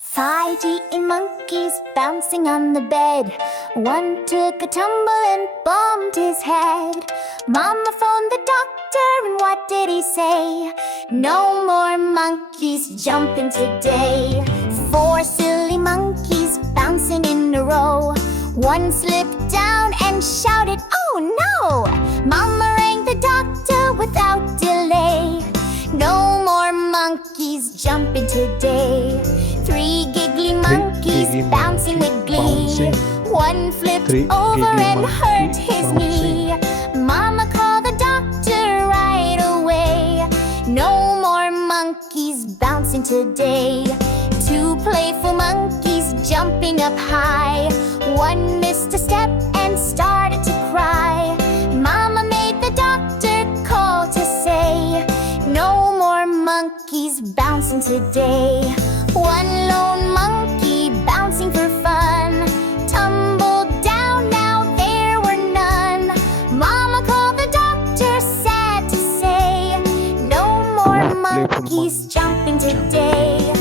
Five eating monkeys bouncing on the bed. One took a tumble and bumped his head. Mama phoned the doctor and what did he say? No more monkeys jumping today. Four silly monkeys bouncing in a row. One slipped down and shouted, "Oh no!" Mama rang the doctor without delay. No more monkeys jumping today. Three giggly monkeys bouncing with glee. One flipped over and hurt his knee. Mama called the doctor right away. No more monkeys bouncing today. Two playful monkeys jumping up high. One missed a step and started to cry. Mama made the doctor call to say, no more monkeys bouncing today. One lone monkey bouncing for fun tumbled down, now there were none. Mama called the doctor, sad to say, no more monkeys jumping today.